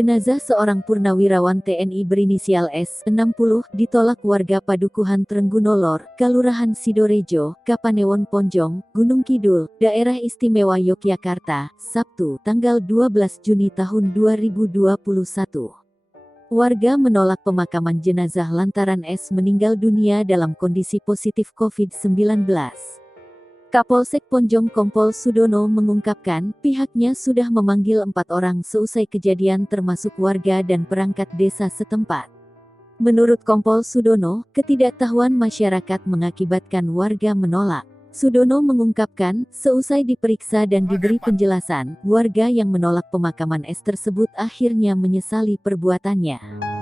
Jenazah seorang purnawirawan TNI berinisial S, 60, ditolak warga Padukuhan Trenggono Lor, Kelurahan Sidorejo, Kapanewon Ponjong, Gunung Kidul, Daerah Istimewa Yogyakarta, Sabtu, tanggal 12 Juni tahun 2021. Warga menolak pemakaman jenazah lantaran S meninggal dunia dalam kondisi positif COVID-19. Kapolsek Ponjong Kompol Sudono mengungkapkan, pihaknya sudah memanggil 4 orang seusai kejadian termasuk warga dan perangkat desa setempat. Menurut Kompol Sudono, ketidaktahuan masyarakat mengakibatkan warga menolak. Sudono mengungkapkan, seusai diperiksa dan diberi penjelasan, warga yang menolak pemakaman S tersebut akhirnya menyesali perbuatannya.